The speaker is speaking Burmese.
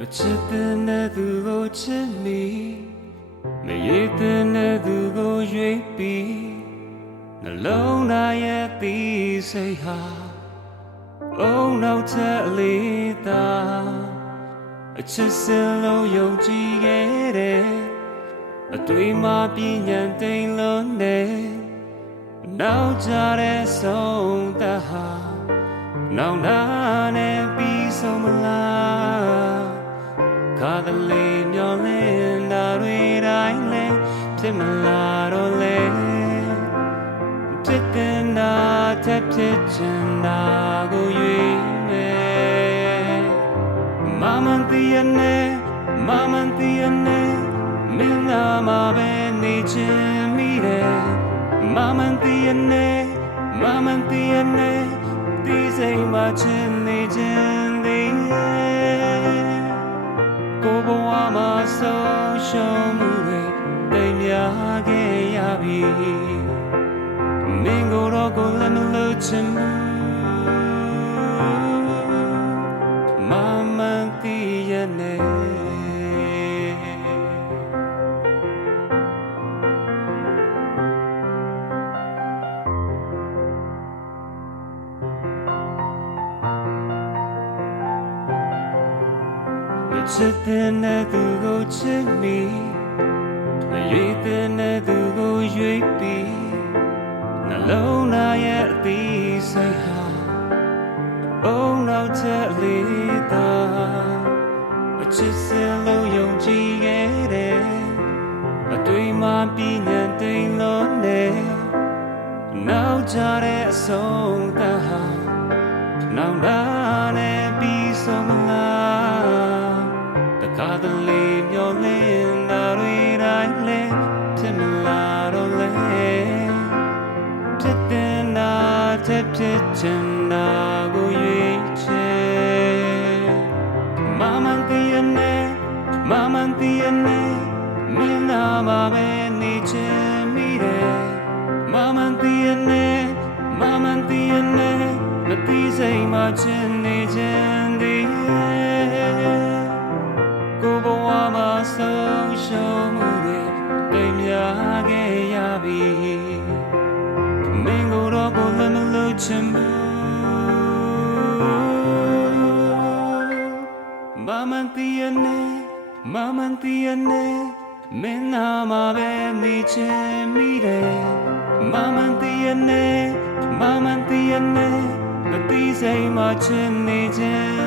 မချစ်တဲ့နဲ့သူကိုချစ်မိမရည်တဲ့နဲ့သူကိုရွေးပြီးနှလုံးသားရဲ့သီးစိတ်ဟာအုံနောက်ချက်လေးသာအချစ်စလုံးယုံကြည်ခဲ့တဲ့အတွေ့မှာပြင်းညံတိမ်လွန်းနေနောက်ကြတဲ့ဆုံးသက်ဟာနောင်နာနဲ့ပြီးဆုံးမလားခါတလေမျောလင်းတာတွေတိုင်းလဲဖြစ်မလာတော့လေဖြစ်တဲ့နာထက်ဖြစ်ချင်တာကိုရွေးမယ်မမန်တီးရနဲ့မမန်တီးရနဲ့မင်းနာမှာပဲနေချင်မိတယ်မမန်တီးရနဲ့မမန်တီးရနဲ့ဒီစိတ်မှာချင်နေခြင်းသေးကိုဘဝမှာဆုံးရှုံးမှုတွေတိမ်များခဲ့ရပြီမင်းကိုတော့ကိုလည်းမလို့ချင်ဘူးမမန်တီးရနဲ့ချစ်တဲ့နဲ့သူကိုချစ်မိမရည်တဲ့နဲ့သူကိုရွေးပြီးနှလုံးသားရဲ့အသီးစိတ်ဟာအုံနောက်ချက်လေးသာအချစ်စလုံးယုံကြည်ခဲ့တဲ့အတွေ့မှာပြင်းညံတိမ်လွန်းနေနောက်ကြတဲ့အဆုံးသက်ဟာနောင်နာနဲ့ပြီးဆုံးမလားခါတလေမျောလင်းတာတွေတိုင်းလဲဖြစ်မလာတော့လေဖြစ်တဲ့နာထက်ဖြစ်ချင်တာကိုရွေးချယ်မမန်တီးရနဲ့မမန်တီးရနဲ့မင်းနာမှာပဲနေချင်မိတယ်မမန်တီးရနဲ့မမန်တီးရနဲ့မတီးစိတ်မှချင်နေခြင်းဒီကိုဘဝမှာဆုံးရှုံးမှုတွေတိမ်များခဲ့ရပြီမင်းကိုတော့ကိုလည်းမလို့ချင်ဘူးမမန်တီးရနဲ့မမန်တီးရနဲ့မင်းနာမှာပဲနေချင်မိတယ်မမန်တီးရနဲ့မမန်တီးရနဲ့မတီးစိတ်မှချင်နေခြင်း